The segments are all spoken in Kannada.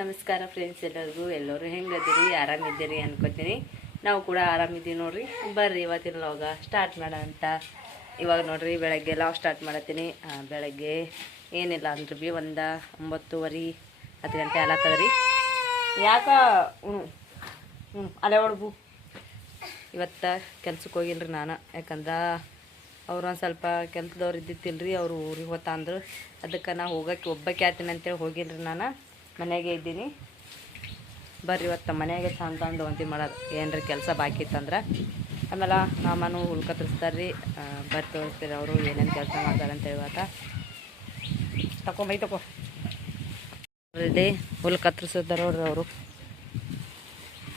ನಮಸ್ಕಾರ ಫ್ರೆಂಡ್ಸ್ ಎಲ್ಲರಿಗೂ. ಎಲ್ಲರೂ ಹೆಂಗದಿರಿ ಆರಾಮಿದ್ದೀರಿ ಅನ್ಕೋತೀನಿ. ನಾವು ಕೂಡ ಆರಾಮಿದ್ದೀವಿ ನೋಡ್ರಿ. ಬರ್ರಿ, ಇವತ್ತಿನ ಲಾಗ ಸ್ಟಾರ್ಟ್ ಅಂತ. ಇವಾಗ ನೋಡ್ರಿ, ಬೆಳಗ್ಗೆ ಲಾವ್ ಸ್ಟಾರ್ಟ್ ಮಾಡತ್ತೀನಿ. ಬೆಳಗ್ಗೆ ಏನಿಲ್ಲ ಅಂದ್ರೆ ಭೀ ಒಂದು ಒಂಬತ್ತುವರೆ ಹತ್ತು ಗಂಟೆ ಅಲತ್ತದ್ರಿ. ಯಾಕ? ಹ್ಞೂ ಹ್ಞೂ ಅಲೆ ಹೊಡ್ಬು. ಇವತ್ತು ಕೆಲ್ಸಕ್ಕೆ ಹೋಗಿಲ್ರಿ ನಾನು. ಯಾಕಂದ್ರೆ ಅವ್ರು ಒಂದು ಸ್ವಲ್ಪ ಕೆಲ್ಸದವ್ರು ಇದ್ದಿತ್ತಿಲ್ರಿ ಅವರು ಊರಿಗೆ ಹೋತ ಅಂದ್ರೆ ಅದಕ್ಕೆ ನಾ ಹೋಗಕ್ಕೆ ಒಬ್ಬಕ್ಕೆ ಆತೀನಿ ಅಂತೇಳಿ ಹೋಗಿಲ್ರಿ ನಾನು. ಮನೆಗೆ ಇದ್ದೀನಿ. ಬರ್ರಿ ಇವತ್ತು ಮನೆಗೆ ಚಂದ ಒಂತಿ ಮಾಡೋದು ಏನರ ಕೆಲಸ ಬಾಕಿ ಇತ್ತಂದ್ರೆ. ಆಮೇಲೆ ಮಾಮನು ಹುಲ್ಕ ಕತ್ತರಿಸ್ತಾರೆ ರೀ ಬರ್ ತೋರಿಸ್ತೀರಿ ಅವರು ಏನೇನು ಕೆಲಸ ಮಾಡ್ತಾರೆ ಅಂತ ಹೇಳುವಾಗ ತಕೊಂಬೈ ತಕೋ ರೆಡಿ, ಹುಲ್ ಕತ್ತರಿಸಿದಾರ ನೋಡ್ರಿ ಅವರು.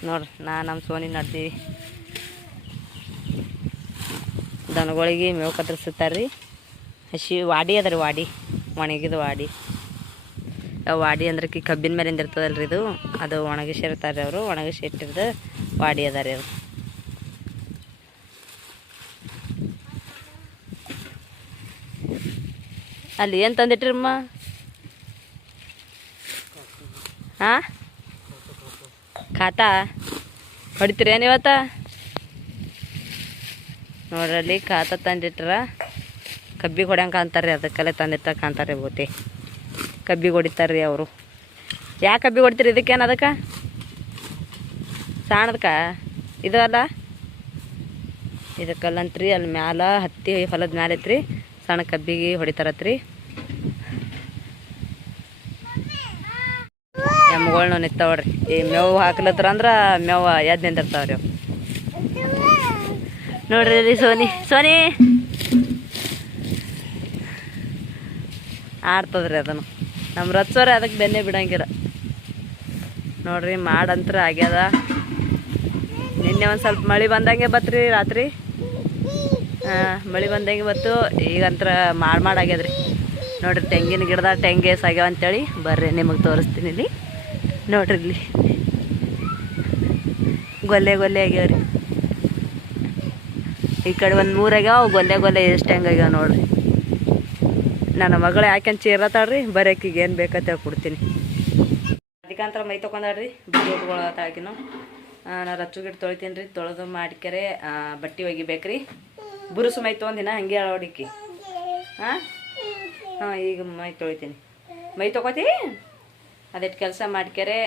ನೋಡ್ರಿ, ನಾ ನಮ್ಮ ಸೋನಿ ನಡ್ತೀವಿ ದನಗಳಿಗೆ ಮೇವು ಕತ್ತರಿಸುತ್ತಾರೆ ರೀ ಹಸಿ ವಾಡಿ ಅದ ರೀ ವಾಡಿ, ಒಣಗಿದ ವಾಡಿ. ವಾಡಿ ಅಂದ್ರೆ ಕಿ ಕಬ್ಬಿನ ಮೇಲಿಂದ ಇರ್ತದಲ್ರಿ ಇದು. ಅದು ಒಣಗಿಸಿರ್ತಾರೆ ಅವರು. ಒಣಗಿಸಿ ಇಟ್ಟಿರ್ದು ವಾಡಿ ಅದ. ಅವರು ಅಲ್ಲಿ ಏನು ತಂದಿಟ್ರಮ್ಮ ಹಾಂ? ಖಾತಾ? ಹೊಡಿತೀರೇನು ಇವತ್ತ? ನೋಡ್ರಲ್ಲಿ ಖಾತಾ ತಂದಿಟ್ರ. ಕಬ್ಬಿಗೆ ಹೊಡ್ಯಂಗೆ ಕಾಣ್ತಾರೆ ಅದಕ್ಕೆಲ್ಲ ತಂದಿಟ್ಟ ಕಾಣ್ತಾರೆ ಬೋತಿ ಕಬ್ಬಿಗೆ ಹೊಡಿತಾರೆ ರೀ ಅವರು. ಯಾಕೆ ಕಬ್ಬಿ ಹೊಡಿತೀರಿ ಇದಕ್ಕೇನು ಅದಕ್ಕೆ? ಸಾಣದಕ್ಕ? ಇದು ಅಲ್ಲ? ಇದಕ್ಕಲ್ಲಂತ್ರಿ ಅಲ್ಲಿ ಮ್ಯಾಲ ಹತ್ತಿ ಹೊಲದ ಮ್ಯಾಲ ಐತ್ರಿ. ಸಣ್ಣ ಕಬ್ಬಿಗೆ ಹೊಡಿತಾರತ್ರಿ. ಎಮ್ಗಳ್ನು ನಿಂತಾವ್ರಿ. ಈ ಮೇವು ಹಾಕ್ಲತ್ರ ಅಂದ್ರೆ ಮೇವು ಎದ್ದು ನಿಂತಿರ್ತಾವ್ರಿ ಅವು. ನೋಡ್ರಿ ಸೋನಿ. ಸೋನಿ! ಆಡ್ತದ್ರಿ ಅದನ್ನು. ನಮ್ಮ ರತ್ಸವ್ರೆ ಅದಕ್ಕೆ ಬೆನ್ನೆ ಬಿಡಂಗಿರ ನೋಡ್ರಿ, ಮಾಡಂತ್ರ ಆಗ್ಯದ. ನಿನ್ನೆ ಒಂದು ಸ್ವಲ್ಪ ಮಳೆ ಬಂದಂಗೆ ಬತ್ರಿ ರಾತ್ರಿ. ಹಾಂ, ಮಳೆ ಬಂದಂಗೆ ಬತ್ತು. ಈಗಂತ್ರ ಮಾಡಿ ಮಾಡಾಗ್ಯದ್ರಿ ನೋಡ್ರಿ, ತೆಂಗಿನ ಗಿಡದ ತೆಂಗೆ ಸಾಗ್ಯಾವ ಅಂತೇಳಿ ಬರ್ರಿ, ನಿಮಗೆ ತೋರಿಸ್ತೀನಿ ಇಲ್ಲಿ. ನೋಡ್ರಿ ಇಲ್ಲಿ. ಗೊಲ್ಲೆ ಗೊಲ್ಲೆ ಆಗ್ಯಾವ್ರಿ. ಈ ಕಡೆ ಒಂದು ಮೂರು ಆಗ್ಯಾವ ಗೊಲ್ಲೆ ಗೊಲ್ಲೆ ಎಷ್ಟು ಹೆಂಗಾಗ್ಯಾವ ನೋಡ್ರಿ. ನನ್ನ ಮಗಳು ಯಾಕೆಂತ ಚೀರತಾಳ್ರಿ ಬರೋಕಿಗೆ ಏನು ಬೇಕಂತ ಕೊಡ್ತೀನಿ ಅದಕ್ಕಂತರ ಮೈ ತೊಗೊಂಡಾಳ್ರಿ, ಬಿಡಿ ನಾನು ರಚ್ಚು ಗಿಡ ತೊಳಿತೀನಿ ರೀ ತೊಳೆದು ಮಾಡ್ಕ್ಯಾರೆ ಬಟ್ಟೆ ಒಗಿಬೇಕ್ರಿ. ಬುರುಸು ಮೈ ತೊಗೊಂದಿನ ಹಂಗೆ ಅಳವಡಿಕೆ ಹಾಂ ಹಾಂ, ಈಗ ಮೈ ತೊಳಿತೀನಿ. ಮೈ ತೊಗೋತಿ? ಅದಿಟ್ಟು ಕೆಲಸ ಮಾಡ್ಕ್ಯಾರೆ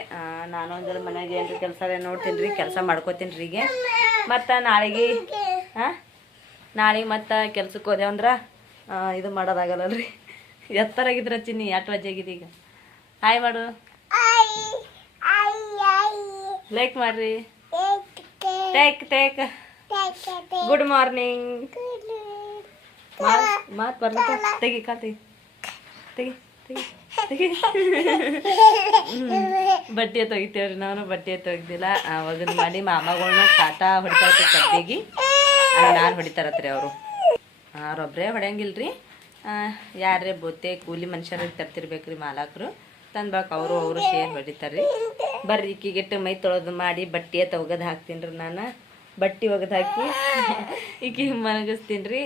ನಾನು ಒಂದ್ರ ಮನೆಗೆ ಏನ್ರಿ ಕೆಲಸ ನೋಡ್ತೀನಿ ರೀ ಕೆಲಸ ಮಾಡ್ಕೋತೀನಿ ರೀ ಈಗ. ಮತ್ತು ನಾಳೆಗೆ ಹಾಂ ನಾಳೆಗೆ ಮತ್ತು ಕೆಲ್ಸಕ್ಕೆ ಹೋದೆ ಅಂದ್ರೆ ಇದು ಮಾಡೋದಾಗಲ್ಲ ರೀ ಎತ್ತರಾಗಿದ್ರ ಚಿನ್ನಿ ಎಷ್ಟು ವಜ್ಜಾಗಿದೆ ಈಗ. ಹಾಯ್ ಮಾಡು. ಲೈಕ್ ಮಾಡ್ರಿ. ಟೇಕ್ ಟೇಕ್ ಗುಡ್ ಮಾರ್ನಿಂಗ್ ಮಾತು ಬರ್ಲಿಕ್ಕೆ ತೆಗಿ. ಕಾತಿ ತೆಗಿ. ತೆಗಿ ಬಟ್ಟೆ ತೆಗಿತೇವ್ರಿ ನಾನು, ಬಟ್ಟೆ ತೆಗ್ದಿಲ್ಲ. ಅವಾಗ ಮಾಡಿ ಮಾಮಗಳನ್ನ ಕಾಟ ಹೊಡಿತಾರ ಕಬ್ಬಿಗೆ. ನಾನು ಹೊಡಿತಾರತ್ರಿ ಅವರು. ಅವ್ರೊಬ್ಬರೇ ಹೊಡೆಯಂಗಿಲ್ರಿ. ಯಾರೇ ಬೋತೆ ಕೂಲಿ ಮನುಷ್ಯರ ತರ್ತಿರ್ಬೇಕ್ರಿ ಮಾಲಾಕರು. ತಂದ್ಬೇಕು ಅವರು ಅವರು ಶೇರ್ ಹೊಡಿತಾರ್ರಿ. ಬರ್ರಿ ಈಕಿಗೆಟ್ಟ ಮೈ ತೊಳೆದು ಮಾಡಿ ಬಟ್ಟೆ ಒಗದು ಹಾಕ್ತೀನಿ ರೀ ನಾನು. ಬಟ್ಟೆ ಒಗೆದು ಹಾಕಿ ಈಕಿ ಮನಗಿಸ್ತೀನಿ ರೀ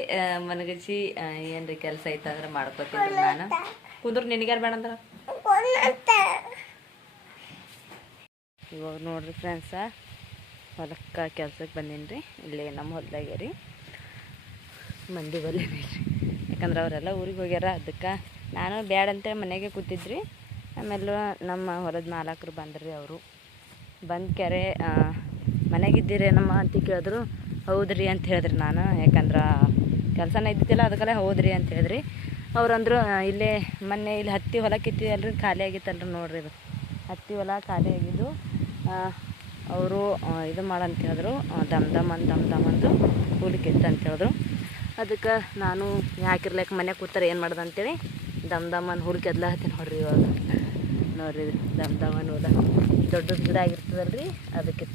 ಮನಗಿಸಿ ಏನ್ರಿ ಕೆಲಸ ಐತಂದ್ರೆ ಮಾಡ್ಕೋತೀನಿ ರೀ ನಾನು. ಕುಂದ್ರು ನಿನಗ್ಯಾರು ಬೇಡಂದ್ರೆ? ಇವಾಗ ನೋಡ್ರಿ ಫ್ರೆಂಡ್ಸ ಹೊಲಕ್ಕೆ ಕೆಲ್ಸಕ್ಕೆ ಬಂದೀನಿ ರೀ ಇಲ್ಲೇ ನಮ್ಮ ಹೊಲ್ದಾಗೆ ರೀ. ಮಂದಿ ಬರಲಿ ಯಾಕಂದ್ರೆ ಅವರೆಲ್ಲ ಊರಿಗೆ ಹೋಗ್ಯಾರ, ಅದಕ್ಕೆ ನಾನು ಬ್ಯಾಡ ಅಂತೇಳಿ ಮನೆಗೆ ಕೂತಿದ್ರಿ. ಆಮೇಲೆ ನಮ್ಮ ಹೊಲದ ಮಾಲಕರು ಬಂದ್ರಿ ಅವರು. ಬಂದು ಕೆರೆ ಮನೆಗಿದ್ದೀರಿ ನಮ್ಮ ಅಂತ ಕೇಳಿದ್ರು, ಹೌದ್ರಿ ಅಂತ ಹೇಳಿದ್ರಿ ನಾನು. ಯಾಕಂದ್ರೆ ಕೆಲಸನ ಇದ್ದಿದ್ದಿಲ್ಲ, ಅದಕ್ಕೆಲ್ಲ ಹೌದ್ರಿ ಅಂತ ಹೇಳಿದ್ರಿ. ಅವ್ರಂದ್ರು ಇಲ್ಲೇ ಮೊನ್ನೆ ಇಲ್ಲಿ ಹತ್ತಿ ಹೊಲ ಕಿತ್ತಿದಲ್ರಿ, ಖಾಲಿ ಆಗಿತ್ತಲ್ರಿ ನೋಡ್ರಿ ಇದು ಹತ್ತಿ ಹೊಲ ಖಾಲಿ ಆಗಿದ್ದು ಅವರು ಇದು ಮಾಡಂತ ಹೇಳಿದ್ರು ದಮ್ ದಮ್ ಅಂತ ದಮ್ ದಮ್ ಅಂದು ಕೂಲಿ ಕಿತ್ತಂತ ಹೇಳಿದ್ರು. ಅದಕ್ಕೆ ನಾನು ಯಾಕಿರ್ಲಿಕ್ಕೆ ಮನೆ ಕೂತಾರೆ ಏನು ಮಾಡ್ದೆ ಅಂತೇಳಿ ದಮ್ ದಮ್ಮನ ಹುಲ್ ಹತ್ತೀನಿ ನೋಡ್ರಿ ಇವಾಗ. ನೋಡ್ರಿ ದಮ್ ದಮ್ಮನ ಹೋದ ದೊಡ್ಡದು ದೊಡ್ಡ ಗಿಡ ಆಗಿರ್ತದಲ್ರಿ ಅದಕ್ಕೆ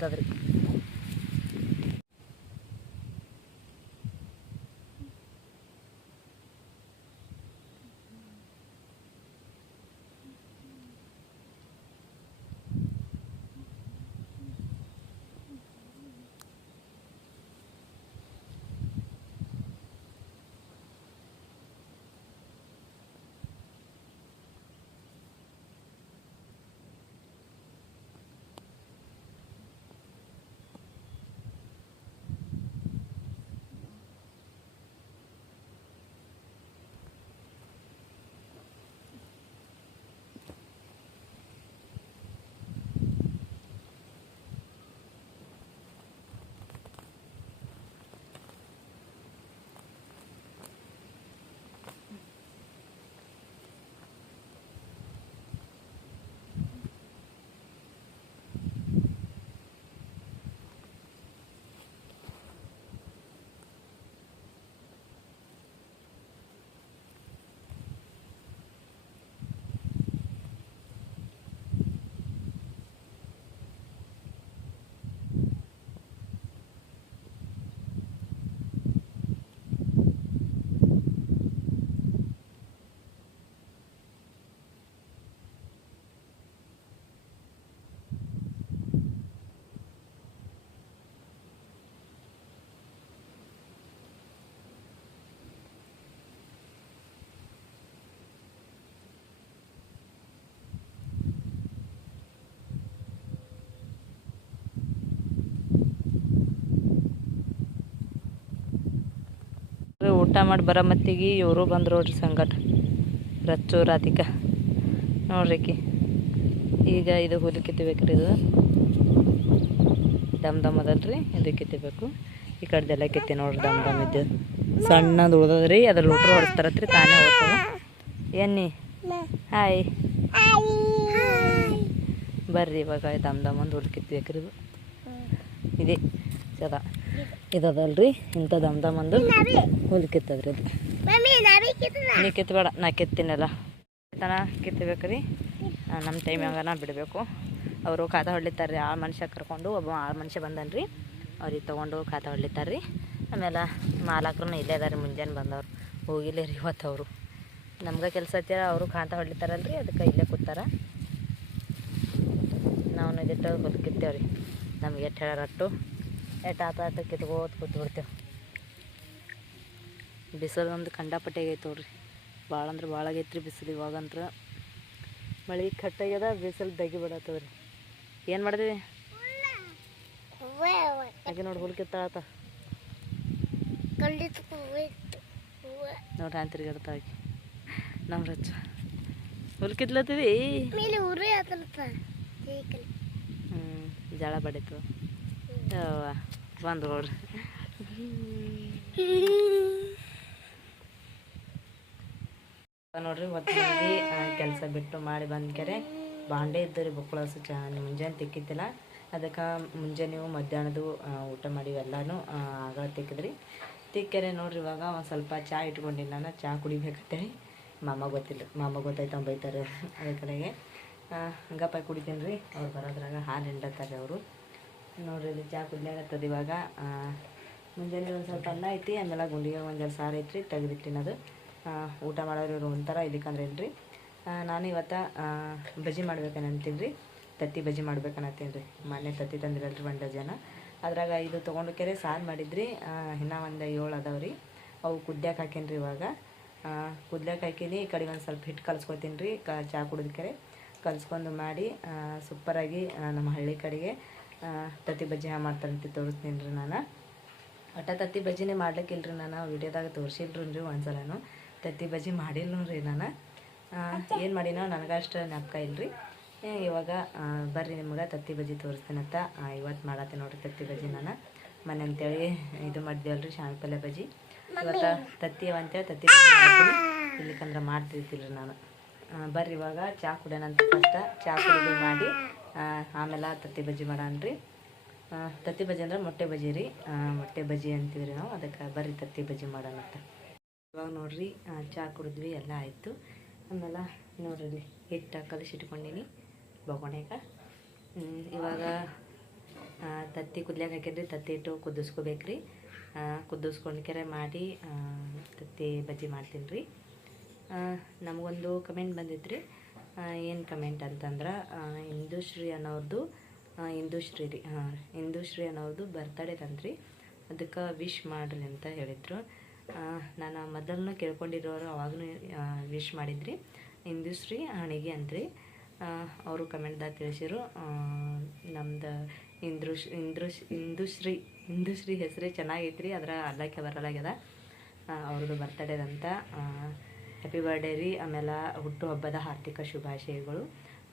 ಊಟ ಮಾಡಿ ಬರೋ ಮತ್ತಿಗೆ ಇವರು ಬಂದ್ರು ನೋಡ್ರಿ ಸಂಗಟ ರಚ್ಚು, ರಾಧಿಕ. ನೋಡ್ರಿಕಿ ಈಗ ಇದು ಹುಲಿ ಕಿತ್ತಬೇಕ್ರಿ ಇದು. ದಮ್ ದಮ್ ಅದಲ್ರಿ, ಇದು ಕಿತ್ತಬೇಕು. ಈ ಕಡೆದೆಲ್ಲ ಕಿತ್ತಿ ನೋಡ್ರಿ ದಮ್ ದಮ್ ಇದ್ದು ಸಣ್ಣದು ಉಳ್ದದ್ರಿ ಅದ್ರ ಲೂಟ್ರ್ ಹೊಡಿಸ್ತಾರತ್ರಿ, ತಾನೇ ಹೋಗ್ತದ. ಎನ್ನಿ? ಹಾಯ್. ಬರ್ರಿ ಇವಾಗ, ದಮ್ ದಮ್ ಒಂದು ಹುಲಿ ಕಿತ್ತಬೇಕ್ರಿ ಇದು. ಇದೇ, ಸದಾ. ಇದದಲ್ರಿ? ಇಂಥ ದಮ್ ದಮ್ ಅಂದು ಹುಲ್ ಕಿತ್ತದ್ರಿ ಅದು. ನೀ ಕಿತ್ಬೇಡ ನಾ ಕಿತ್ತೀನಲ್ಲ. ತನ ಕಿತ್ತಬೇಕ್ರಿ ನಮ್ಮ ಟೈಮ್ಯಾಗನ ಬಿಡಬೇಕು. ಅವರು ಖಾತಾ ಹೊಡ್ಲಿತ್ತಾರ ರೀ ಆ ಮನುಷ್ಯ ಕರ್ಕೊಂಡು ಒಬ್ಬ ಆ ಮನುಷ್ಯ ಬಂದನ್ರಿ. ಅವ್ರಿಗೆ ತೊಗೊಂಡು ಖಾತಾ ಹೊಡ್ಲಿತ್ತಾರೆ ರೀ ಆಮೇಲೆ ಮಾಲಕ್ರು ಇಲ್ಲೇ ಅದಾರ ಮುಂಜಾನೆ ಬಂದವ್ರು. ಹೋಗಿಲ್ಲ ರೀ ಇವತ್ತು ಅವರು. ನಮ್ಗೆ ಕೆಲಸ ಹತ್ತಿರ ಅವರು ಖಾತಾ ಹೊಡ್ಲಿತ್ತಾರಲ್ರಿ ಅದಕ್ಕೆ ಇಲ್ಲೇ ಕೂತಾರ. ನಾವು ಇದಿಟ್ಟು ಹೊಲ್ಕಿತ್ತೇವೆ ರೀ ನಮ್ಗೆ ಎಷ್ಟು ಹೇಳಾರಟ್ಟು ಎಟ್ಟು ಆತ ಆಟ ಕಿತ್ಕೋತ ಕೂತ್ಬಿಡ್ತೇವೆ. ಬಿಸಿಲು ಒಂದು ಖಂಡಾಪಟ್ಟೆ ಆಗೈತೆ ನೋಡ್ರಿ. ಭಾಳ ಅಂದ್ರೆ ಭಾಳ ಆಗೈತೆ ರೀ ಬಿಸಿಲು ಇವಾಗಂದ್ರೆ ಮಳೆ ಕಟ್ಟಾಗ್ಯದ ಬಿಸಿಲು ದಗಿ ಬಿಡತ್ತದ ರೀ ಏನು ಮಾಡಿದ್ವಿ ಹಾಗೆ ನೋಡಿ ಹುಲ್ ಕಿತ್ತಾತ ನೋಡ್ರಿ ಅಂತ ತಿರ್ಗಾಡ್ತಾವ ನಮ್ಮ ರಚ್ಚ ಹುಲ್ ಕಿತ್ಲತ್ತೀವಿ ಹ್ಞೂ ಜಳ ಬಡಿತು ಬಂದು ನೋಡ್ರಿ ನೋಡ್ರಿ ಒತ್ತಿ ಕೆಲಸ ಬಿಟ್ಟು ಮಾಡಿ ಬಂದ್ಕೆರೆ. ಬಾಂಡೆ ಇದ್ದರಿ ಬಕ್ಕಳಸು ಚಾ ಮುಂಜಾನೆ ತಿಕ್ಕಿತ್ತಿಲ್ಲ ಅದಕ್ಕೆ ಮುಂಜಾನೆ ಮಧ್ಯಾಹ್ನದು ಊಟ ಮಾಡಿ ಎಲ್ಲನೂ ಆಗ ತಿಕ್ಕಿದ್ರಿ. ತಿಕ್ಕರೆ ನೋಡ್ರಿ, ಇವಾಗ ಒಂದು ಸ್ವಲ್ಪ ಚಾ ಇಟ್ಕೊಂಡಿಲ್ಲ ನಾನು. ಚಾ ಕುಡಿಬೇಕಂತೇಳಿ ಮಾಮ ಗೊತ್ತಿಲ್ಲ, ಮಾಮ ಗೊತ್ತಾಯ್ತು ಬೈತಾರೆ. ಅದ್ರ ಕಡೆಗೆ. ಹಂಗಪ್ಪ ಕುಡಿತೀನಿ ರೀ. ಅವ್ರು ಬರೋದ್ರಾಗ ಹಾಲು ಹಿಂಡತ್ತಾರೆ ಅವರು. ನೋಡ್ರಿ ಇಲ್ಲಿ ಚಾ ಕುಡ್ಲಾಗತ್ತದ ಇವಾಗ. ಮುಂಜಾನೆ ಒಂದು ಸ್ವಲ್ಪ ಅನ್ನ ಐತಿ, ಆಮೇಲೆ ಗುಂಡಿಗೆ ಒಂದೆರಡು ಸಾರು ಐತ್ರಿ ತೆಗೆದಿಟ್ಟಿನದು ಊಟ ಮಾಡೋರು ಇವರು ಒಂಥರ ಇದಕ್ಕಂದ್ರೆ ಇಲ್ರಿ ನಾನು ಇವತ್ತು ಬಜ್ಜಿ ಮಾಡ್ಬೇಕನ್ನಂತೀನಿ ರೀ ತತ್ತಿ ಬಜ್ಜಿ ಮಾಡ್ಬೇಕನ್ನತ್ತೀನಿ ರೀ ಮೊನ್ನೆ ತತ್ತಿ ತಂದಿರಲ್ರಿ ಒಂದು ಡಜನ. ಅದ್ರಾಗ ಇದು ತೊಗೊಂಡು ಕೆರೆ ಸಾರು ಮಾಡಿದ್ರಿ. ಇನ್ನೂ ಒಂದು ಏಳು ಅದಾವೆ ರೀ ಅವು ಕುದ್ಯಾಕೆ ಹಾಕೀನಿ ರೀ ಇವಾಗ ಕುದ್ಯಾಕೆ ಹಾಕೀನಿ, ಈ ಕಡೆ ಒಂದು ಸ್ವಲ್ಪ ಹಿಟ್ಟು ಕಲ್ಸ್ಕೊತೀನಿ ರೀ ಕ ಚಹಾ ಕುಡಿದ್ಕೆರೆ. ಕಲ್ಸ್ಕೊಂಡು ಮಾಡಿ ಸೂಪರಾಗಿ ನಮ್ಮ ಹಳ್ಳಿ ಕಡೆಗೆ ತತ್ತಿ ಬಜ್ಜಿ ಹ್ಯಾಂಗ ಮಾಡ್ತಾರಂತ ತೋರಿಸ್ತೀನಿ ರೀ ನಾನು. ಒಟ್ಟ ತತ್ತಿ ಬಜ್ಜಿನೇ ಮಾಡ್ಲಿಕ್ಕಿಲ್ರಿ ನಾನು, ವಿಡಿಯೋದಾಗ ತೋರಿಸಿಲ್ರಿ ರೀ ಒಂದ್ಸಲನು. ತತ್ತಿ ಬಜ್ಜಿ ಮಾಡಿಲ್ಲ ರೀ ನಾನು. ಏನು ಮಾಡಿನೋ ನನಗಷ್ಟು ನೆಪಕ ಇಲ್ರಿ. ಇವಾಗ ಬರ್ರಿ ನಿಮ್ಗೆ ತತ್ತಿ ಬಜ್ಜಿ ತೋರಿಸ್ತೀನಂತ ಇವತ್ತು ಮಾಡತ್ತೆ ನೋಡ್ರಿ ತತ್ತಿ ಬಜ್ಜಿ ನಾನು. ಮನೆ ಅಂತೇಳಿ ಇದು ಮಾಡಿದೇವಲ್ರಿ ಶಾಂಗ್ ಪಲ್ಯ ಬಜ್ಜಿ ಇವತ್ತು ತತ್ತಿ ಅಂತೇಳಿ ತತ್ತಿ ಬಜ್ಜಿ ಇಲ್ಲಿಕಂದ್ರೆ ಮಾಡ್ತಿರ್ತಿಲ್ರಿ ನಾನು. ಬರ್ರಿ ಇವಾಗ ಚಹಾ ಕುಡಿಯೋಣಂತ ಫಸ್ಟ್. ಚಾ ಕುಡಿದು ಮಾಡಿ ಆಮೇಲೆ ತತ್ತಿ ಬಜ್ಜಿ ಮಾಡೋಣ ರೀ ತತ್ತಿ ಬಜ್ಜಿ ಅಂದ್ರೆ ಮೊಟ್ಟೆ ಬಜ್ಜಿ ರೀ. ಮೊಟ್ಟೆ ಬಜ್ಜಿ ಅಂತೀವಿ ರೀ ನಾವು. ಅದಕ್ಕೆ ಬರ್ರಿ ತತ್ತಿ ಬಜ್ಜಿ ಮಾಡೋಣ ಅಂತ. ಇವಾಗ ನೋಡಿರಿ ಚಾ ಕುಡಿದ್ವಿ, ಎಲ್ಲ ಆಯಿತು. ಆಮೇಲೆ ನೋಡಿರಿ ಹಿಟ್ಟು ಕಲಿಸಿಟ್ಕೊಂಡಿನಿ ಬಗೋಣೆಗೆ ಇವಾಗ ತತ್ತಿ ಕುದ್ಲ್ಯಾಕ ಹಾಕಿದ್ರಿ ತತ್ತಿ ಹಿಟ್ಟು ಕುದಿಸ್ಕೋಬೇಕ್ರಿ. ಕುದಿಸ್ಕೊಂಡ್ಕೆರೆ ಮಾಡಿ ತತ್ತಿ ಬಜ್ಜಿ ಮಾಡ್ತೀನಿ ರೀ ನಮಗೊಂದು ಕಮೆಂಟ್ ಬಂದಿತ್ತು ಏನು ಕಮೆಂಟ್ ಅಂತಂದ್ರೆ ಹಿಂದೂಶ್ರೀ ಅನ್ನೋರ್ದು ಹಿಂದೂಶ್ರೀ ರೀ ಹಾಂ ಹಿಂದೂಶ್ರೀ ಅನ್ನೋರ್ದು ಬರ್ತಡೇ ತಂದ್ರಿ ಅದಕ್ಕೆ ವಿಶ್ ಮಾಡ್ರಿ ಅಂತ ಹೇಳಿದರು. ನಾನು ಮೊದಲನ್ನು ಕೇಳ್ಕೊಂಡಿರೋರು ಅವಾಗೂ ವಿಶ್ ಮಾಡಿದ್ರಿ. ಇಂದುಶ್ರೀ ಹಣಿಗೆ ಅಂತ್ರಿ. ಅವರು ಕಮೆಂಟ್ದಾಗ ತಿಳಿಸಿರು ನಮ್ದು ಇಂದ್ರುಶ್ ಇಂದ್ರುಶ್ ಇಂದುಶ್ರೀ ಹಿಂದೂಶ್ರೀ ಹೆಸರೇ ಚೆನ್ನಾಗೈತ್ರಿ ಅದರ ಅಲ್ಲಕ್ಕೆ ಬರಲಾಗ್ಯದ. ಅವ್ರದ್ದು ಬರ್ತಡೇದಂತ ಹ್ಯಾಪಿ ಬರ್ಡೇ ರೀ. ಆಮೇಲೆ ಹುಟ್ಟುಹಬ್ಬದ ಹಾರ್ದಿಕ ಶುಭಾಶಯಗಳು.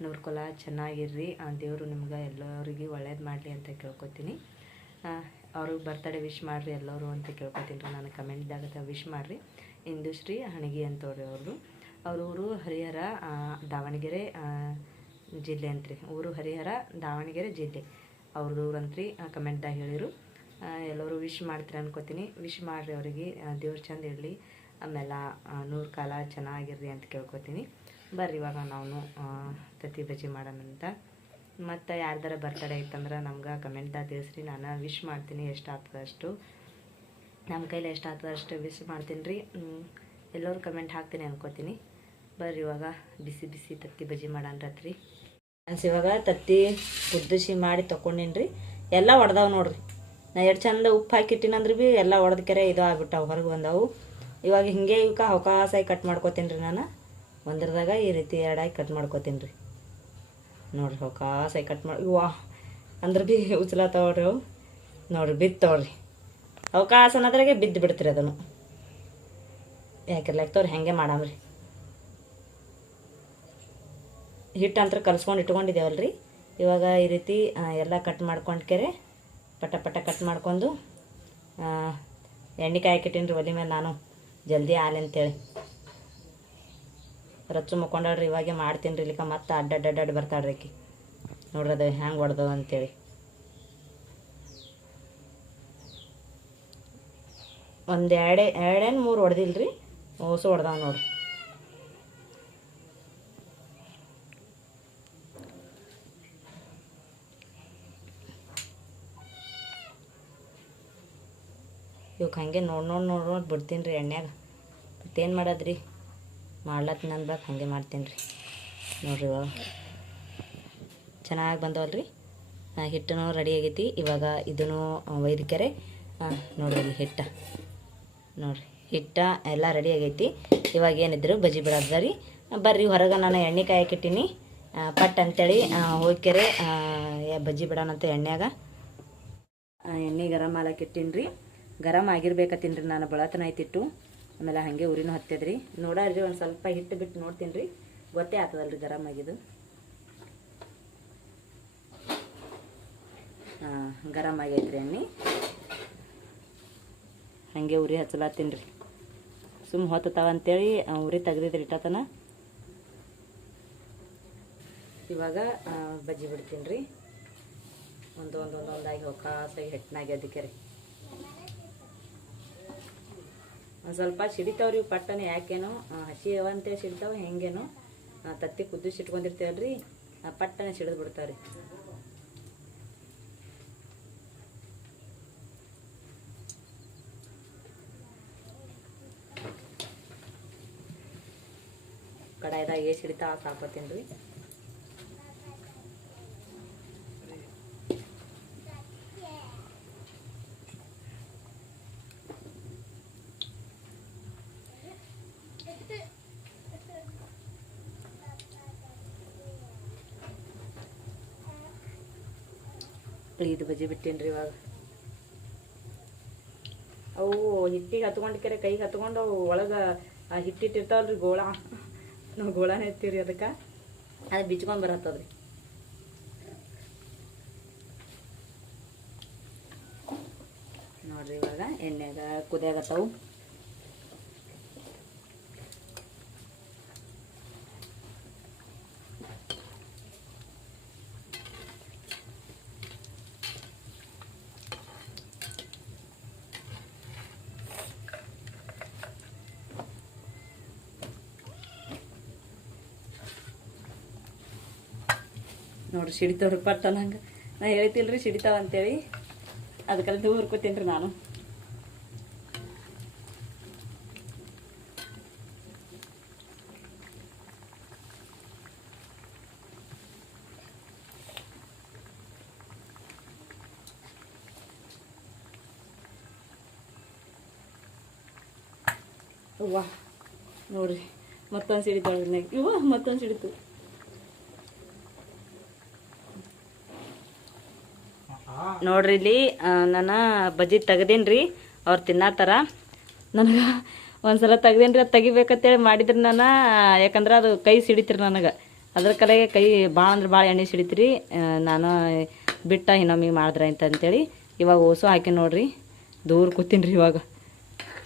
ನೂರ್ಕೊಲ ಚೆನ್ನಾಗಿರ್ರಿ. ದೇವರು ನಿಮ್ಗೆ ಎಲ್ಲರಿಗೆ ಒಳ್ಳೇದು ಮಾಡಲಿ ಅಂತ ಕೇಳ್ಕೊತೀನಿ. ಅವ್ರಿಗೆ ಬರ್ತಡೇ ವಿಶ್ ಮಾಡಿರಿ, ಎಲ್ಲರೂ ಅಂತ ಕೇಳ್ಕೊತೀನಿ ರೀ. ನಾನು ಕಮೆಂಟ್ದಾಗ ವಿಶ್ ಮಾಡಿರಿ. ಇಂದುಶ್ರೀ ಹಣಗಿ ಅಂತವ್ರಿ ಅವ್ರದ್ದು ಅವ್ರ ಊರು ಹರಿಹರ ದಾವಣಗೆರೆ ಜಿಲ್ಲೆ ಅಂತ್ರಿ. ಊರು ಹರಿಹರ, ದಾವಣಗೆರೆ ಜಿಲ್ಲೆ. ಅವ್ರದ್ದು ಅಂತ್ರಿ ಕಮೆಂಟ್ದಾಗ ಹೇಳಿರು. ಎಲ್ಲರೂ ವಿಶ್ ಮಾಡ್ತೀರಿ ಅನ್ಕೋತೀನಿ. ವಿಶ್ ಮಾಡಿರಿ ಅವರಿಗೆ. ದೇವ್ರು ಚಂದ ಇರಲಿ. ಆಮೇಲೆ ನೂರು ಕಾಲ ಚೆನ್ನಾಗಿರ್ರಿ ಅಂತ ಕೇಳ್ಕೊತೀನಿ. ಬರ್ರಿ, ಇವಾಗ ನಾವು ತತ್ತಿ ಬಜ್ಜಿ ಮಾಡೋಣಂತ ಮತ್ತು ಯಾರ್ದಾರ ಬರ್ತಡೇ ಇತ್ತಂದ್ರೆ ನಮ್ಗೆ ಕಮೆಂಟ್ದಾಗ ತಿಳಿಸ್ರಿ. ನಾನು ವಿಶ್ ಮಾಡ್ತೀನಿ ಎಷ್ಟು ಆಗ್ತದೆ ಅಷ್ಟು. ನಮ್ಮ ಕೈಲಿ ಎಷ್ಟು ಆಗ್ತದೆ ಅಷ್ಟು ವಿಶ್ ಮಾಡ್ತೀನಿ ರೀ. ಎಲ್ಲರೂ ಕಮೆಂಟ್ ಹಾಕ್ತೀನಿ ಅನ್ಕೋತೀನಿ. ಬರ್ರಿ, ಇವಾಗ ಬಿಸಿ ಬಿಸಿ ತತ್ತಿ ಬಜ್ಜಿ ಮಾಡಾನ್ರತ್ರಿ ಫ್ರೆಂಡ್ಸ್ ಇವಾಗ ತತ್ತಿ ಉದ್ದಿಸಿ ಮಾಡಿ ತೊಗೊಂಡೀನಿ ರೀ. ಎಲ್ಲ ಒಡ್ದಾವ್ ನೋಡ್ರಿ. ನಾ ಎಷ್ಟು ಚಂದ ಉಪ್ಪು ಹಾಕಿಟ್ಟಿನಂದ್ರೆ ಭೀ ಎಲ್ಲ ಒಡೆದ್ಕೆರೆ ಇದು ಆಗ್ಬಿಟ್ಟಾವೆ, ಹೊರಗೆ ಬಂದವು. ಇವಾಗ ಹಿಂಗೆ ಇವಕ್ಕೆ ಅವಕಾಶಾಗಿ ಕಟ್ ಮಾಡ್ಕೋತೀನಿ ರೀ ನಾನು. ಒಂದ್ರದಾಗ ಈ ರೀತಿ ಎರಡಾಗಿ ಕಟ್ ಮಾಡ್ಕೋತೀನಿ ರೀ. ನೋಡ್ರಿ ಅವಕಾಶಾಗಿ ಕಟ್ ಮಾಡಿ ವಾ, ಅಂದ್ರೆ ಭೀ ಉಚ್ಚಲತ್ತವ್ರಿ ಅವು. ನೋಡ್ರಿ ಬಿತ್ತವ್ರಿ. ಅವಕಾಶ ಅನ್ನೋದ್ರಾಗೆ ಬಿದ್ದು ಬಿಡ್ತೀರಿ ಅದನ್ನು. ಯಾಕಿರ್ಲಾಕ ತೋರಿ ಹಾಗೆ ಮಾಡಾಮ್ರಿ? ಹಿಟ್ಟು ಅಂತ ಕಲ್ಸ್ಕೊಂಡು ಇಟ್ಕೊಂಡಿದ್ದೇವಲ್ರಿ. ಇವಾಗ ಈ ರೀತಿ ಎಲ್ಲ ಕಟ್ ಮಾಡ್ಕೊಂಡ್ಕೆರೆ ಪಟ ಪಟ ಕಟ್ ಮಾಡ್ಕೊಂಡು ಎಣ್ಣೆ ಕಾಯಕ್ಕಿಟ್ಟೀನಿ ರೀ ಒಲೆ ಮೇಲೆ ನಾನು. ಜಲ್ದಿ ಆಲೆ ಅಂತೇಳಿ. ರಚ್ಚು ಮುಕ್ಕೊಂಡಾಳ್ರಿ ಇವಾಗೆ ಮಾಡ್ತೀನಿ ರೀ ಇಲ್ಲಿಕ ಮತ್ತೆ ಅಡ್ಡಡ್ಡಡ್ಡ ಅಡ್ಡಡ್ ಬರ್ತಾಳ್ರಿ ಆಕಿ. ನೋಡ್ರಿ ಅದು ಹ್ಯಾಂಗೆ ಹೊಡೆದವ ಅಂತೇಳಿ. ಒಂದು ಎರಡೇ, ಎರಡೇನು ಮೂರು ಹೊಡೆದಿಲ್ಲ ರೀ ಓಸು ಹೊಡೆದಾವ ನೋಡ್ರಿ. ಇವಕ್ಕೆ ಹಾಗೆ ನೋಡಿ ನೋಡಿ ನೋಡಿ ನೋಡಿ ಬಿಡ್ತೀನಿ ರೀ ಎಣ್ಣೆಗೆ ಮತ್ತೇನು ಮಾಡೋದ್ರಿ? ಮಾಡ್ಲತ್ತೀನಿ ಅಂದ್ರೆ ಹಾಗೆ ಮಾಡ್ತೀನಿ ರೀ. ನೋಡಿರಿ ಇವಾಗ. ಚೆನ್ನಾಗಿ ಬಂದವಲ್ರಿ? ಹಿಟ್ಟನು ರೆಡಿ ಆಗೈತಿ. ಇವಾಗ ಇದನ್ನು ಒಯ್ದಕೆರೆ ನೋಡ್ರಿ ಹಿಟ್ಟ. ನೋಡಿರಿ, ಹಿಟ್ಟ ಎಲ್ಲ ರೆಡಿ ಆಗೈತಿ. ಇವಾಗ ಏನಿದ್ರು ಬಜ್ಜಿ ಬಿಡೋದ ರೀ ಬರ್ರಿ, ಹೊರಗೆ ನಾನು ಎಣ್ಣೆ ಕಾಯಕ್ಕಿಟ್ಟೀನಿ ಪಟ್ ಅಂತೇಳಿ ಹೋಗ್ಕೆರೆ ಬಜ್ಜಿ ಬಿಡೋಣಂತ ಎಣ್ಣೆಗೆ ಎಣ್ಣೆ ಗರಂ ಹಾಲಕ್ಕೆ ಇಟ್ಟೀನಿ ರೀ ಗರಂ ಆಗಿರ್ಬೇಕತ್ತೀನಿ ರೀ ನಾನು ಬಳತನ ಐತಿಟ್ಟು ಆಮೇಲೆ ಹಾಗೆ ಉರಿನೂ ಹತ್ತದ್ರಿ. ನೋಡಾರ್ರಿ ಒಂದು ಸ್ವಲ್ಪ ಹಿಟ್ಟು ಬಿಟ್ಟು ನೋಡ್ತೀನಿ ರೀ. ಗೊತ್ತೇ ಆಗ್ತದಲ್ರಿ ಗರಮ್ ಆಗಿದ್ದು. ಹಾಂ, ಗರಂ ಆಗೈತ್ರಿ ಎಣ್ಣೆ ಹಾಗೆ ಉರಿ ಹಚ್ಚಲಾತೀನಿ ರೀ. ಸುಮ್ಮ ಹೊತ್ತತಾವ ಅಂತೇಳಿ ಉರಿ ತೆಗ್ದಿದ್ರಿ ಇಟ್ಟತನ ಇವಾಗ ಬಜ್ಜಿ ಬಿಡ್ತೀನಿ ರೀ. ಒಂದು ಒಂದೊಂದಾಗಿ ಹೊಕ್ಕಾಸಾಗಿ ಹೆಟ್ಟನಾಗಿ ಅದಕ್ಕೆ ರೀ ಒಂದು ಸ್ವಲ್ಪ ಸಿಡಿತಾವ್ರಿ ಪಟ್ಟನೆ ಯಾಕೇನೋ ಹಸಿ ಅವಂತೆ ಸಿಡಿತಾವ ಹೆಂಗೇನೋ ತತ್ತಿ ಆ, ಪಟ್ಟನೆ ಸಿಡಿದು ಬಿಡ್ತಾವ್ರಿ. ಕಡಾಯ್ದಾಗ ಏ ಸಿಡಿತಾ ಸಾಕೋತೀನಿ ರೀ. ಐದು ಬಜೆ ಬಿಟ್ಟೇನಿ ರೀ ಇವಾಗ. ಅವು ಹಿಟ್ಟಿಗೆ ಹತ್ಕೊಂಡ್ಕೆರೆ, ಕೈಗೆ ಹತ್ಕೊಂಡು ಅವು ಒಳಗೆ ಆ ಹಿಟ್ಟಿಟ್ಟಿರ್ತಾವಲ್ರಿ ಗೋಳ. ನಾವು ಗೋಳನೇ ಎತ್ತೀವಿ ಅದಕ್ಕೆ. ಅದು ಬಿಚ್ಕೊಂಡು ಬರತ್ತದ್ರಿ. ನೋಡ್ರಿ ಇವಾಗ ಎಣ್ಣೆಗ ಕುದಿಯಾಗತ್ತವು ನೋಡ್ರಿ ಸಿಡಿತಾವ್ರಿ ಪಟ್ಟ ನಂಗೆ ನಾ ಹೇಳ್ತಿಲ್ರಿ ಸಿಡಿತಾವ ಅಂತೇಳಿ. ಅದಕ್ಕೆಲ್ಲ ದೂರ ಹುರ್ಕೋತೀನಿ ರೀ ನಾನು. ಅವ್ವ, ನೋಡ್ರಿ, ಮತ್ತೊಂದು ಸಿಡಿತಾಳೆ ಇವ ಮತ್ತೊಂದು ಸಿಡಿತು. ನೋಡ್ರಿ ಇಲ್ಲಿ ನಾನು ಬಜ್ಜಿ ತೆಗ್ದೀನಿ ರೀ ಅವ್ರು ತಿನ್ನತ್ತಾರ ನನಗೆ ಒಂದ್ಸಲ ತೆಗ್ದೇನ್ರಿ, ಅದು ತೆಗಿಬೇಕಂತೇಳಿ ಮಾಡಿದ್ರಿ ನಾನು, ಯಾಕಂದ್ರೆ ಅದು ಕೈ ಸಿಡಿತ್ರಿ ನನಗೆ. ಅದ್ರ ಕಲೆಗೆ ಕೈ ಭಾಳ ಅಂದ್ರೆ ಭಾಳ ಎಣ್ಣೆ ಸಿಡಿತ್ರಿ ನಾನು ಬಿಟ್ಟ ಇನ್ನೊಮ್ಮಿಗೆ ಮಾಡಿದ್ರೆ ಅಂತ ಅಂತೇಳಿ ಇವಾಗ ಓಸು ಹಾಕಿ ನೋಡ್ರಿ. ದೂರ ಕೂತೀನಿ ಇವಾಗ.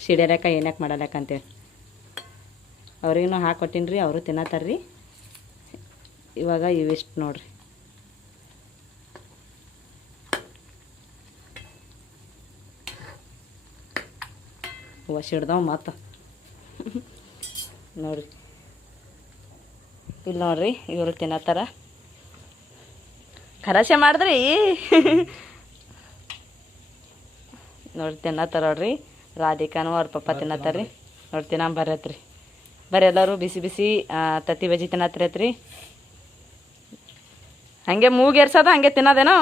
ಸಿಡಿಯಲ್ಯಾಕ ಏನಕ್ಕೆ ಮಾಡಲ್ಯಾಕ ಅಂತೇಳಿ. ಅವ್ರಿಗೂ ಹಾಕೊಟ್ಟಿನಿ ರೀ ಅವರು ತಿನ್ನತ್ತಾರ್ರಿ ಇವಾಗ ಇವಿಷ್ಟು ನೋಡ್ರಿ. ವಶ ಮತ್ತು ಮಾತ ನೋಡ್ರಿ ಇಲ್ಲಿ ನೋಡ್ರಿ ಇವರು ತಿನ್ನತ್ತಾರ ಖರಾಸೆ ಮಾಡಿದ್ರಿ ನೋಡ್ರಿ ತಿನ್ನತ್ತಾರ ನೋಡ್ರಿ ರಾಧಿಕಾನು ಅವ್ರ ಪಪ್ಪ ತಿನ್ನತ್ತಾರ್ರಿ ನೋಡಿ ತಿನ್ನ ಬರತ್ರಿ ಬರ್ರಿ ಎಲ್ಲರೂ ಬಿಸಿ ಬಿಸಿ ತತ್ತಿ ಬಜ್ಜಿ ತಿನ್ನತ್ತಿರತ್ರಿ ಹಂಗೆ ಮೂಗೇರ್ಸದ ಹಂಗೆ ತಿನ್ನೋದೇನೋ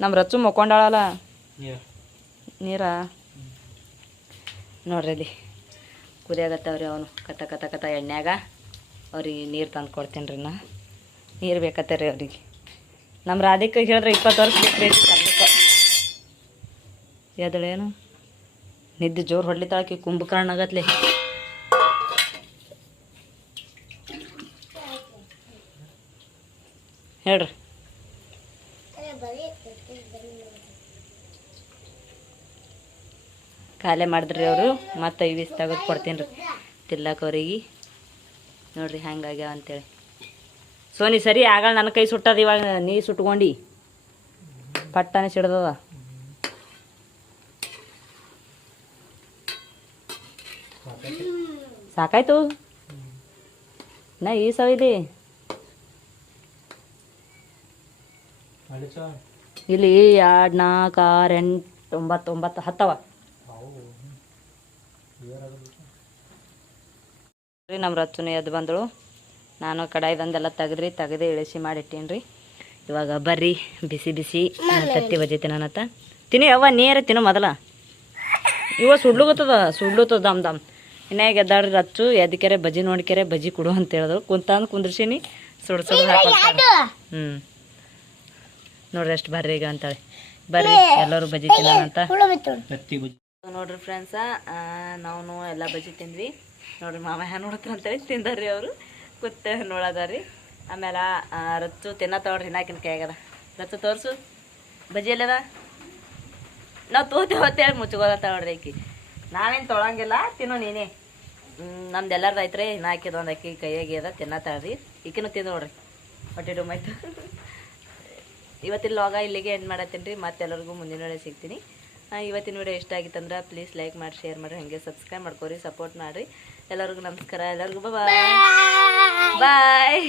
ನಮ್ಮ ರಚ್ಚು ಮಕ್ಕೊಂಡಾಳಲ್ಲ ನೀರಾ ನೋಡ್ರಿ ಕುದಿಯಾಗತ್ತವ್ರಿ ಅವನು. ಕತ ಕತ ಕತ ಎಣ್ಣೆಗ ಅವ್ರಿಗೆ ನೀರು ತಂದು ಕೊಡ್ತೀನಿ ರೀ ನಾ. ನೀರು ಬೇಕತ್ತೆ ರೀ ಅವ್ರಿಗೆ. ನಮ್ಮ ರಾಧಿಕ ಹೇಳಿದ್ರೆ ಇಪ್ಪತ್ತು ವರ್ಷ ಬೇಕು ಎದಳೇನು? ನಿದ್ದೆ ಜೋರು ಹೊಡ್ಲಿತ್ತಾಳಕಿ ಕುಂಭಕರ್ಣ ಆಗತ್ಲೆ. ಹೇಳ್ರಿ. ಖಾಲಿ ಮಾಡಿದ್ರಿ ಅವರು. ಮತ್ತೆ ಐವೀಸ್ ತೆಗೆದು ಕೊಡ್ತೀನಿ ರೀ. ತಿಲ್ಲಕ್ಕೆ ಅವ್ರಿಗೆ. ನೋಡ್ರಿ ಹ್ಯಾಂಗಾಗ್ಯಾವ ಅಂತೇಳಿ. ಸೋನಿ ಸರಿ ಆಗ ನನ್ನ ಕೈ ಸುಟ್ಟದ ಇವಾಗ ನೀ ಸುಟ್ಕೊಂಡು. ಪಟ್ಟನೆ ಸಿಡ್ದದ. ಸಾಕಾಯ್ತು. ನಾ ಈ ಸವಿದಿ ಇಲ್ಲಿ ಎರಡು ನಾಲ್ಕು ಆರು ಎಂಟು ಒಂಬತ್ತು ಒಂಬತ್ತು ಹತ್ತವ. ರೀ ನಮ್ಮ ರಚ್ಚುನು ಎದ್ದು ಬಂದಳು. ನಾನು ಕಡಾಯ್ದಂದೆಲ್ಲ ತೆಗೆದ್ರಿ ತೆಗೆದು ಇಳಿಸಿ ಮಾಡಿಟ್ಟೀನಿ ರೀ ಇವಾಗ ಬರ್ರಿ ಬಿಸಿ ಬಿಸಿ ತತ್ತಿ ಬಜ್ಜಿ ತಿನ್ನೋಣತ್ತ ತಿನ್ನಿ ಅವ್ವ ನೀರ ತಿನ್ನು ಮೊದಲ. ಇವ ಸುಡ್ಲುಗತ್ತದ ಸುಡ್ಲುತ್ತದ ದಮ್ ದಮ್. ಇನ್ನೇ ಗೆದ್ದಾಡ್ರಿ ಎದ್ದಾಡ್ರಿ ರಚ್ಚು ಎದಕೆರೆ ಬಜ್ಜಿ ನೋಡ್ಕೆರೆ ಬಜಿ ಕೊಡು ಅಂತ ಹೇಳಿದ್ರು. ಕುಂತಂದು ಕುಂದ್ರಸಿನಿ ಸುಡ್ ಸುಡ್ ಹಾಕೊಳ್ತಾರೆ ಹ್ಞೂ ನೋಡ್ರಿ ಅಷ್ಟು ಬರ್ರಿ ಈಗ ಅಂತೇಳಿ. ಬರ್ರಿ ಎಲ್ಲರೂ ಬಜ್ಜಿ ತಿನ್ನೋಣಂತ. ನೋಡ್ರಿ ಫ್ರೆಂಡ್ಸ ನಾವು ಎಲ್ಲ ಬಜ್ಜಿ ತಿಂದ್ವಿ. ನೋಡ್ರಿ ಹ್ಯಾ ನೋಡತ್ರ ಅಂತೇಳಿ ತಿಂದಾರ್ರಿ ಅವರು. ಕೂತ ನೋಡದಾರಿ ಆಮೇಲೆ ರಚ್ಚು ತಿನ್ನ ತಗೊಳ್ರಿ ನಾಕಿನ ಕೈಯಾಗದ. ರಚ್ಚು ತೋರಿಸು. ಬಜ್ಜಿ ಎಲ್ಲದ? ನಾವು ತೋತೇವೆ ಅಂತೇಳಿ ಮುಚ್ಚಗೋದ ತಗೊಳ್ರಿ ಆಕಿ. ನಾವೇನು ತೊಳಂಗಿಲ್ಲ, ತಿನ್ನು ನೀನೇ. ನಮ್ದು ಎಲ್ಲಾರ್ದು ಐತ್ರಿ ಇನ್ನ ಒಂದು ಅಕ್ಕಿ ಕೈಯಾಗಿ ಅದ ತಗೊಳ್ರಿ. ಈಕಿನೂ ತಿಂದು ನೋಡ್ರಿ. ಹೊಟ್ಟೆ ಡುಮಾಯ್ತು ಇವತ್ತಿನ ಲಾಗ ಇಲ್ಲಿಗೆ ಏನು ಮಾಡತ್ತೀನಿ ರೀ. ಮತ್ತೆಲ್ಲರಿಗೂ ಮುಂದಿನ ವೇಳೆ ಸಿಗ್ತೀನಿ. ಇವತ್ತಿನ ವಿಡಿಯೋ ಇಷ್ಟ ಆಗಿತ್ತಂದ್ರೆ ಪ್ಲೀಸ್ ಲೈಕ್ ಮಾಡಿ ಶೇರ್ ಮಾಡಿ ಹಾಗೆ ಸಬ್ಸ್ಕ್ರೈಬ್ ಮಾಡ್ಕೊರಿ ಸಪೋರ್ಟ್ ಮಾಡಿರಿ. ಎಲ್ಲರಿಗೂ ನಮಸ್ಕಾರ. ಎಲ್ಲರಿಗೂ ಬಾಯ್ ಬಾಯ್